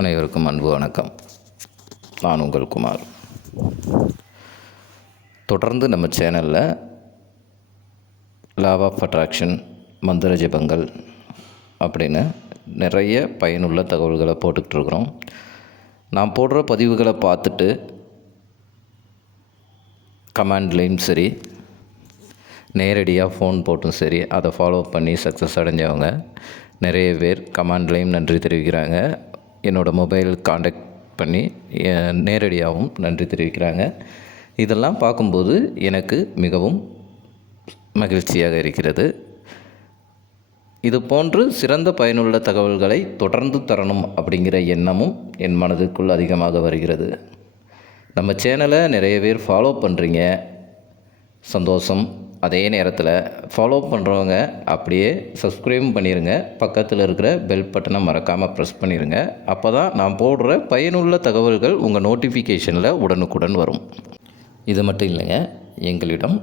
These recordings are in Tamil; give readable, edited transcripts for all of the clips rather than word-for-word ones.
அனைவருக்கும் அன்பு வணக்கம். நான் உங்கள் குமார். தொடர்ந்து நம்ம சேனலில் லா ஆஃப் அட்ராக்ஷன், மந்திர ஜெபங்கள் அப்படின்னு நிறைய பயனுள்ள தகவல்களை போட்டுக்கிட்டுருக்குறோம். நான் போடுற பதிவுகளை பார்த்துட்டு கமெண்ட்லேயும் சரி, நேரடியாக ஃபோன் போட்டும் சரி, அதை ஃபாலோ பண்ணி சக்ஸஸ் அடைஞ்சவங்க நிறைய பேர் கமெண்ட்லேயும் நன்றி தெரிவிக்கிறாங்க. என்னோடய மொபைல் காண்டாக்ட் பண்ணி நேரடியாகவும் நன்றி தெரிவிக்கிறாங்க. இதெல்லாம் பார்க்கும்போது எனக்கு மிகவும் மகிழ்ச்சியாக இருக்கிறது. இது போன்று சிறந்த பயனுள்ள தகவல்களை தொடர்ந்து தரணும் அப்படிங்கிற எண்ணமும் என் மனதுக்குள் அதிகமாக வருகிறது. நம்ம சேனலை நிறைய பேர் ஃபாலோ பண்ணுறீங்க, சந்தோஷம். அதே நேரத்தில் ஃபாலோ பண்ணுறவங்க அப்படியே சப்ஸ்கிரைப் பண்ணிடுங்க. பக்கத்தில் இருக்கிற பெல் பட்டனை மறக்காமல் ப்ரெஸ் பண்ணிடுங்க. அப்போ தான் நான் போடுற பயனுள்ள தகவல்கள் உங்கள் நோட்டிஃபிகேஷனில் உடனுக்குடன் வரும். இது மட்டும் இல்லைங்க, எங்களிடம்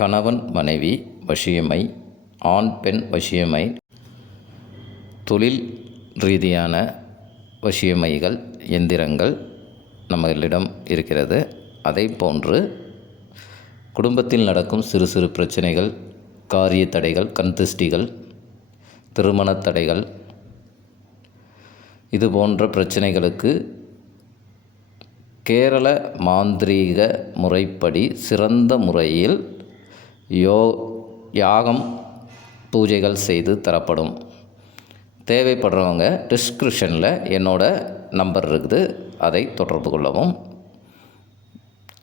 கணவன் மனைவி வசியமை, ஆண் பெண் வசியமை, தொழில் ரீதியான வசியமைகள், எந்திரங்கள் நம்மளிடம் இருக்கிறது. அதை போன்று குடும்பத்தில் நடக்கும் சிறு சிறு பிரச்சனைகள், காரிய தடைகள், கண் திருஷ்டிகள், திருமண தடைகள், இது போன்ற பிரச்சனைகளுக்கு கேரள மாந்திரீக முறைப்படி சிறந்த முறையில் யாகம் பூஜைகள் செய்து தரப்படும். தேவைப்படுறவங்க டிஸ்கிரிப்ஷனில் என்னோடய நம்பர் இருக்குது, அதை தொடர்பு கொள்ளவும்.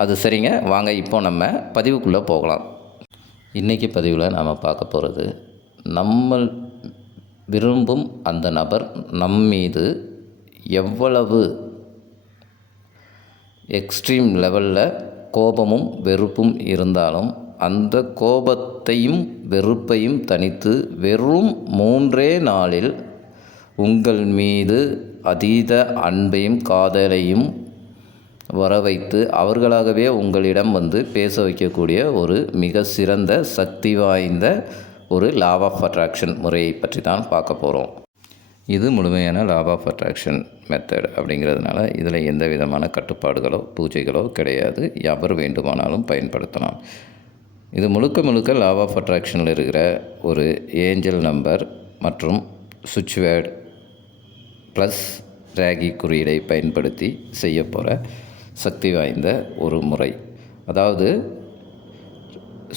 அது சரிங்க, வாங்க இப்போ நம்ம பதிவுக்குள்ளே போகலாம். இன்றைக்கி பதிவில் நாம் பார்க்க போகிறது, நம்ம விரும்பும் அந்த நபர் நம்மீது எவ்வளவு எக்ஸ்ட்ரீம் லெவலில் கோபமும் வெறுப்பும் இருந்தாலும் அந்த கோபத்தையும் வெறுப்பையும் தணித்து வெறும் 3 நாளில் உங்கள் மீது அதீத அன்பையும் காதலையும் வர வைத்து அவர்களாகவே உங்களிடம் வந்து பேச வைக்கக்கூடிய ஒரு மிக சிறந்த சக்தி வாய்ந்த ஒரு லா ஆஃப் அட்ராக்ஷன் முறையை பற்றி தான் பார்க்க போகிறோம். இது முழுமையான லா ஆஃப் அட்ராக்ஷன் மெத்தட் அப்படிங்கிறதுனால இதில் எந்த விதமான கட்டுப்பாடுகளோ பூஜைகளோ கிடையாது. எவர் வேண்டுமானாலும் பயன்படுத்தலாம். இது முழுக்க லா ஆஃப் அட்ராக்ஷனில் இருக்கிற ஒரு ஏஞ்சல் நம்பர் மற்றும் சுவிட்ச் வேர்டு ப்ளஸ் ராகி குறியீடை பயன்படுத்தி செய்ய போகிற சக்தி வாய்ந்த ஒரு முறை. அதாவது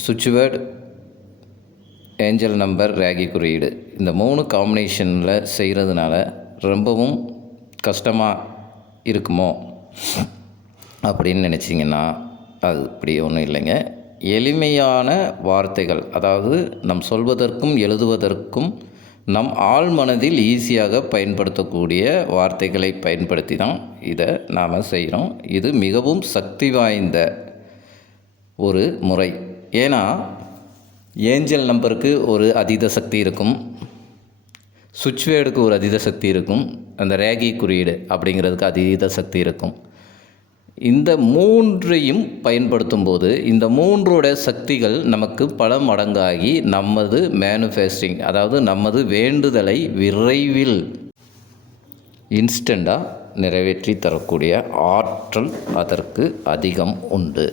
சுவிட்ச் வேர்டு, ஏஞ்சல் நம்பர், ராகி குறியீடு, இந்த 3 காம்பினேஷனில் செய்கிறதுனால ரொம்பவும் கஷ்டமாக இருக்குமோ அப்படின்னு நினச்சிங்கன்னா அது இப்படி ஒன்றும் இல்லைங்க. எளிமையான வார்த்தைகள், அதாவது நம் சொல்வதற்கும் எழுதுவதற்கும் நம் ஆழ் மனதில் ஈஸியாக பயன்படுத்தக்கூடிய வார்த்தைகளை பயன்படுத்தி தான் இதை நாம் செய்கிறோம். இது மிகவும் சக்தி வாய்ந்த ஒரு முறை. ஏன்னா ஏஞ்சல் நம்பருக்கு ஒரு அதீத சக்தி இருக்கும், சுவிட்ச் வேர்டுக்கு ஒரு அதீத சக்தி இருக்கும், அந்த ராகி குறியீடு அப்படிங்கிறதுக்கு அதீத சக்தி இருக்கும். இந்த 3ஐயும் பயன்படுத்தும் போது இந்த 3ஓட சக்திகள் நமக்கு பல மடங்காகி நமது மேனிஃபெஸ்டிங், அதாவது நமது வேண்டுதலை விரைவில் இன்ஸ்டண்ட்டாக நிறைவேற்றி தரக்கூடிய ஆற்றல் அதற்கு அதிகம் உண்டு.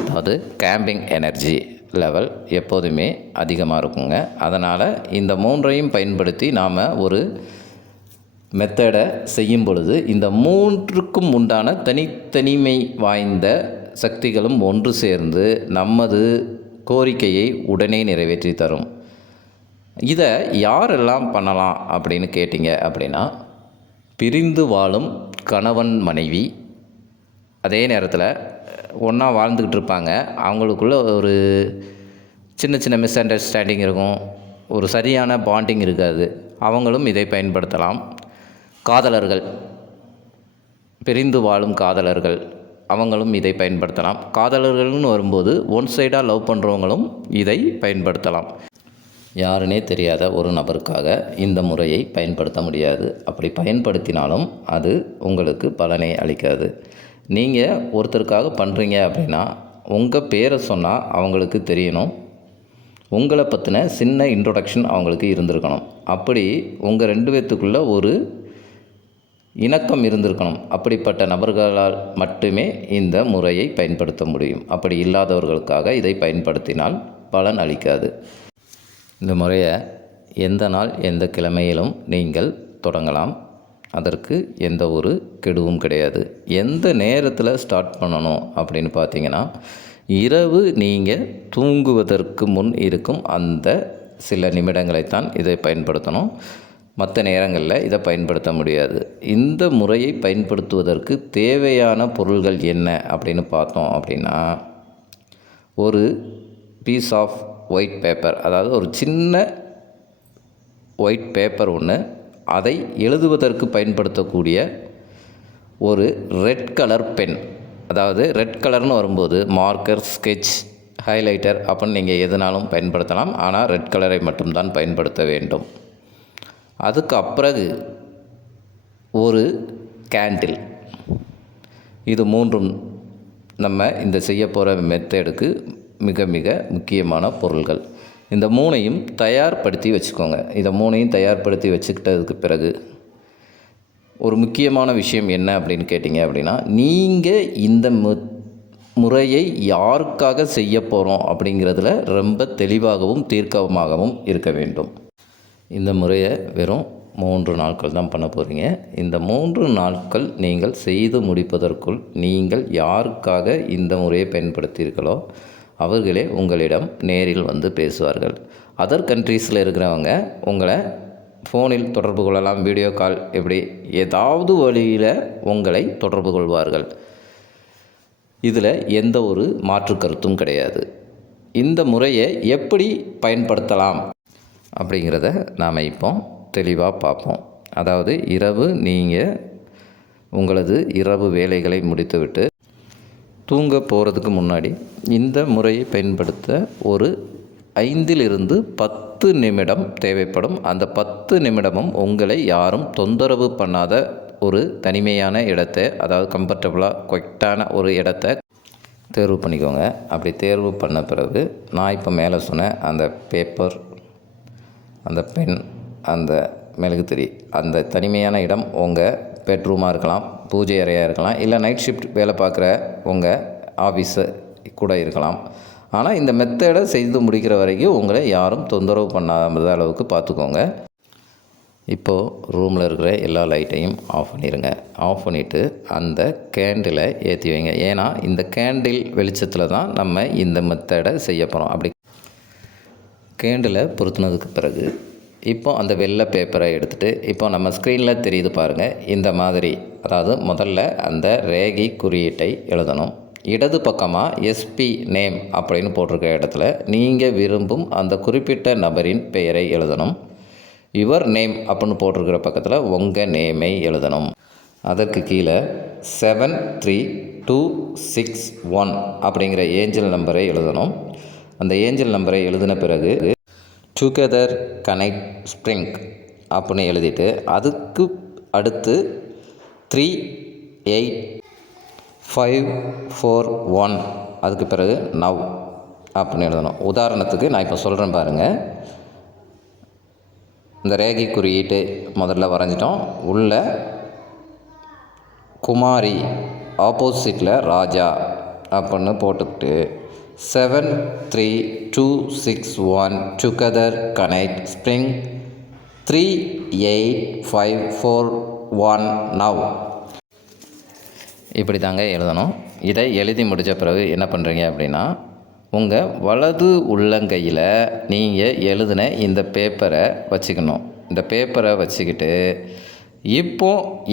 அதாவது கேம்பிங் எனர்ஜி லெவல் எப்போதுமே அதிகமாக இருக்குங்க. அதனால் இந்த 3ஐயும் பயன்படுத்தி நாம் ஒரு மெத்தடை செய்யும் பொழுது இந்த 3க்கும் உண்டான தனித்தனிமை வாய்ந்த சக்திகளும் ஒன்று சேர்ந்து நமது கோரிக்கையை உடனே நிறைவேற்றி தரும். இதை யாரெல்லாம் பண்ணலாம் அப்படின்னு கேட்டிங்க அப்படின்னா, பிரிந்து வாழும் கணவன் மனைவி, அதே நேரத்தில் ஒன்றா வாழ்ந்துக்கிட்டு இருப்பாங்க, அவங்களுக்குள்ள ஒரு சின்ன மிஸ் அண்டர்ஸ்டாண்டிங் இருக்கும், ஒரு சரியான பாண்டிங் இருக்காது, அவங்களும் இதை பயன்படுத்தலாம். காதலர்கள், பிரிந்து வாழும் காதலர்கள், அவங்களும் இதை பயன்படுத்தலாம். காதலர்கள்னு வரும்போது ஒன் சைடாக லவ் பண்ணுறவங்களும் இதை பயன்படுத்தலாம். யாருன்னே தெரியாத ஒரு நபருக்காக இந்த முறையை பயன்படுத்த முடியாது. அப்படி பயன்படுத்தினாலும் அது உங்களுக்கு பலனை அளிக்காது. நீங்கள் ஒருத்தருக்காக பண்ணுறீங்க அப்படின்னா உங்கள் பேரை சொன்னால் அவங்களுக்கு தெரியணும், உங்களை பற்றின சின்ன இன்ட்ரொடக்ஷன் அவங்களுக்கு இருந்திருக்கணும். அப்படி உங்கள் 2 பேர்த்துக்குள்ளே ஒரு இணக்கம் இருந்திருக்கணும். அப்படிப்பட்ட நபர்களால் மட்டுமே இந்த முறையை பயன்படுத்த முடியும். அப்படி இல்லாதவர்களுக்காக இதை பயன்படுத்தினால் பலன் அளிக்காது. இந்த முறையை எந்த நாள் எந்த கிழமையிலும் நீங்கள் தொடங்கலாம். அதற்கு எந்த ஒரு கெடுவும் கிடையாது. எந்த நேரத்தில் ஸ்டார்ட் பண்ணணும் அப்படின்னு பார்த்தீங்கன்னா, இரவு நீங்கள் தூங்குவதற்கு முன் இருக்கும் அந்த சில நிமிடங்களைத்தான் இதை பயன்படுத்தணும். மற்ற நேரங்களில் இதை பயன்படுத்த முடியாது. இந்த முறையை பயன்படுத்துவதற்கு தேவையான பொருள்கள் என்ன அப்படின்னு பார்த்தோம் அப்படின்னா, ஒரு பீஸ் ஆஃப் ஒயிட் பேப்பர், அதாவது ஒரு சின்ன ஒயிட் பேப்பர் ஒன்று, அதை எழுதுவதற்கு பயன்படுத்தக்கூடிய ஒரு ரெட் கலர் பென். அதாவது ரெட் கலர்னு வரும்போது மார்க்கர், ஸ்கெட்ச், ஹைலைட்டர் அப்படின்னு நீங்கள் எதுனாலும் பயன்படுத்தலாம். ஆனால் ரெட் கலரை மட்டும்தான் பயன்படுத்த வேண்டும். அதுக்கு அப்பிறகு ஒரு கேண்டில். இது மூன்றும் நம்ம இந்த செய்ய போகிற மெத்தடுக்கு மிக மிக முக்கியமான பொருள்கள். இந்த மூணையும் தயார்படுத்தி வச்சுக்கோங்க. இதை மூணையும் தயார்படுத்தி வச்சுக்கிட்டதுக்கு பிறகு ஒரு முக்கியமான விஷயம் என்ன அப்படின்னு கேட்டிங்க அப்படின்னா, நீங்கள் இந்த முறையை யாருக்காக செய்ய போகிறோம் அப்படிங்கிறதுல ரொம்ப தெளிவாகவும் தீர்க்கமாகவும் இருக்க வேண்டும். இந்த முறையை வெறும் 3 நாட்கள் தான் பண்ண போகிறீங்க. இந்த 3 நாட்கள் நீங்கள் செய்து முடிப்பதற்குள் நீங்கள் யாருக்காக இந்த முறையை பயன்படுத்தீர்களோ அவர்களே உங்களிடம் நேரில் வந்து பேசுவார்கள். அதர் கண்ட்ரீஸில் இருக்கிறவங்க உங்களை ஃபோனில் தொடர்பு கொள்ளலாம், வீடியோ கால், இப்படி ஏதாவது வழியில் உங்களை தொடர்பு கொள்வார்கள். இதில் எந்த ஒரு மாற்று கருத்தும் கிடையாது. இந்த முறையை எப்படி பயன்படுத்தலாம் அப்படிங்கிறத நாம் இப்போ தெளிவாக பார்ப்போம். அதாவது இரவு நீங்கள் உங்களது இரவு வேலைகளை முடித்துவிட்டு தூங்க போகிறதுக்கு முன்னாடி இந்த முறையை பயன்படுத்த ஒரு 5லிருந்து 10 நிமிடம் தேவைப்படும். அந்த 10 நிமிடமும் உங்களை யாரும் தொந்தரவு பண்ணாத ஒரு தனிமையான இடத்தை, அதாவது கம்ஃபர்டபுளாக கொய்ட்டான ஒரு இடத்தை தேர்வு பண்ணிக்கோங்க. அப்படி தேர்வு பண்ண பிறகு நான் இப்போ மேலே சொன்ன அந்த பேப்பர், அந்த பென், அந்த மெழுகுத்திரி, அந்த தனிமையான இடம் உங்கள் பெட்ரூமாக இருக்கலாம், பூஜை அறையாக இருக்கலாம், இல்லை நைட் ஷிஃப்ட் வேலை பார்க்குற உங்கள் ஆஃபீஸு கூட இருக்கலாம். ஆனால் இந்த மெத்தடை செய்து முடிக்கிற வரைக்கும் உங்களை யாரும் தொந்தரவு பண்ணாத அளவுக்கு பார்த்துக்கோங்க. இப்போது ரூமில் இருக்கிற எல்லா லைட்டையும் ஆஃப் பண்ணிடுங்க. ஆஃப் பண்ணிவிட்டு அந்த கேண்டிலை ஏற்றி வைங்க. ஏன்னா இந்த கேண்டில் வெளிச்சத்தில் தான் நம்ம இந்த மெத்தடை செய்ய போகிறோம். அப்படி கேண்டிலை பொருத்தினதுக்கு பிறகு இப்போ அந்த வெள்ளை பேப்பரை எடுத்துகிட்டு, இப்போ நம்ம ஸ்க்ரீனில் தெரியுது பாருங்கள், இந்த மாதிரி. அதாவது முதல்ல அந்த ரேகை குறியீட்டை எழுதணும். இடது பக்கமாக எஸ்பி நேம் அப்படின்னு போட்டிருக்க இடத்துல நீங்கள் விரும்பும் அந்த குறிப்பிட்ட நபரின் பெயரை எழுதணும். யுவர் நேம் அப்படின்னு போட்டிருக்கிற பக்கத்தில் உங்கள் நேமை எழுதணும். அதற்கு கீழே 73261 அப்படிங்கிற ஏஞ்சல் நம்பரை எழுதணும். அந்த ஏஞ்சல் நம்பரை எழுதின பிறகு டுகெதர் கனெக்ட் ஸ்ப்ரிங் அப்படின்னு எழுதிட்டு, அதுக்கு அடுத்து 38541 அதுக்கு பிறகு நவ் அப்படின்னு எழுதணும். உதாரணத்துக்கு நான் இப்போ சொல்கிறேன் பாருங்கள். இந்த ரேகை குறியீட்டு முதல்ல வரைஞ்சிட்டோம். உள்ள குமாரி, ஆப்போசிட்டில் ராஜா அப்படின்னு போட்டுக்கிட்டு 73261 டுகெதர் கனெக்ட் ஸ்ப்ரிங் 38541 நவ் இப்படி தாங்க எழுதணும். இதை எழுதி முடித்த பிறகு என்ன பண்ணுறீங்க அப்படின்னா, உங்கள் வலது உள்ளங்கையில் நீங்கள் எழுதின இந்த பேப்பரை வச்சுக்கணும். இந்த பேப்பரை வச்சுக்கிட்டு இப்போ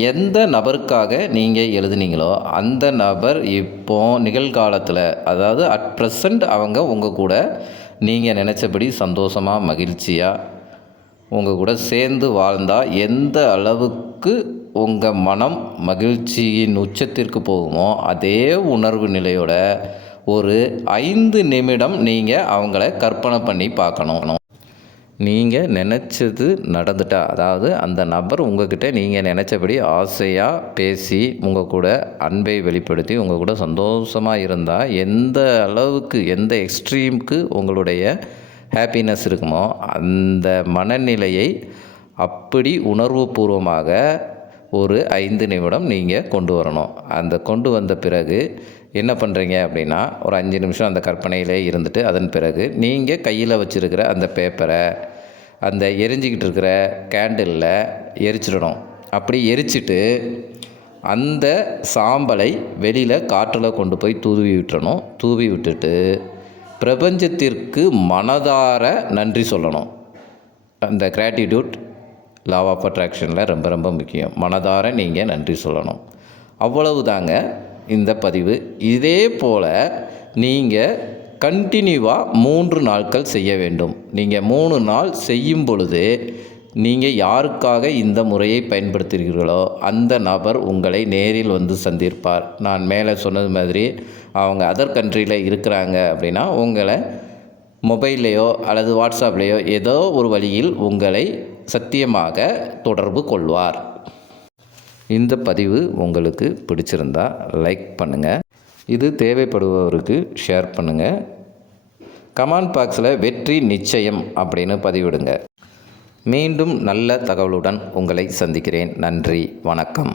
எந்த நபருக்காக நீங்கள் எழுதுனீங்களோ அந்த நபர் இப்போ நிகழ்காலத்தில், அதாவது அட் ப்ரெசண்ட் அவங்க உங்கள் கூட நீங்கள் நினச்சபடி சந்தோஷமாக மகிழ்ச்சியாக உங்கள் கூட சேர்ந்து வாழ்ந்தால் எந்த அளவுக்கு உங்கள் மனம் மகிழ்ச்சியின் உச்சத்திற்கு போகுமோ அதே உணர்வு நிலையோட ஒரு 5 நிமிடம் நீங்கள் அவங்கள கற்பனை பண்ணி பார்க்கணும். நீங்கள் நினச்சது நடந்துட்டா, அதாவது அந்த நபர் உங்கள்கிட்ட நீங்கள் நினச்சபடி ஆசையாக பேசி உங்கள் கூட அன்பை வெளிப்படுத்தி உங்கள் கூட சந்தோஷமாக இருந்தால் எந்த அளவுக்கு, எந்த எக்ஸ்ட்ரீமுக்கு உங்களுடைய ஹாப்பினஸ் இருக்குமோ அந்த மனநிலையை அப்படி உணர்வுபூர்வமாக ஒரு 5 நிமிடம் நீங்கள் கொண்டு வரணும். அந்த கொண்டு வந்த பிறகு என்ன பண்ணுறீங்க அப்படின்னா, ஒரு 5 நிமிஷம் அந்த கற்பனையிலே இருந்துட்டு, அதன் பிறகு நீங்கள் கையில் வச்சுருக்கிற அந்த பேப்பரை அந்த எரிஞ்சிக்கிட்டு இருக்கிற கேண்டிலில் எரிச்சிடணும். அப்படி எரிச்சிட்டு அந்த சாம்பலை வெளியில் காற்றில் கொண்டு போய் தூவி விட்டுறணும். தூவி விட்டுட்டு பிரபஞ்சத்திற்கு மனதார நன்றி சொல்லணும். அந்த கிராட்டிடியூட் லா ஆஃப் அட்ராக்ஷனில் ரொம்ப ரொம்ப முக்கியம். மனதார நீங்கள் நன்றி சொல்லணும். அவ்வளவு தாங்க இந்த பதிவு. இதே போல் நீங்கள் கண்டினியூவாக 3 நாட்கள் செய்ய வேண்டும். நீங்கள் 3 நாள் செய்யும் பொழுது நீங்கள் யாருக்காக இந்த முறையை பயன்படுத்துகிறீர்களோ அந்த நபர் உங்களை நேரில் வந்து சந்திப்பார். நான் மேலே சொன்னது மாதிரி அவங்க அதர் கண்ட்ரியில் இருக்கிறாங்க அப்படின்னா உங்களை மொபைல்லையோ அல்லது வாட்ஸ்அப்லேயோ ஏதோ ஒரு வழியில் உங்களை சத்தியமாக தொடர்பு கொள்வார். இந்த பதிவு உங்களுக்கு பிடிச்சிருந்தா லைக் பண்ணுங்கள். இது தேவைப்படுபவருக்கு ஷேர் பண்ணுங்கள். கமெண்ட் பாக்ஸில் வெற்றி நிச்சயம் அப்படின்னு பதிவிடுங்க. மீண்டும் நல்ல தகவலுடன் உங்களை சந்திக்கிறேன். நன்றி, வணக்கம்.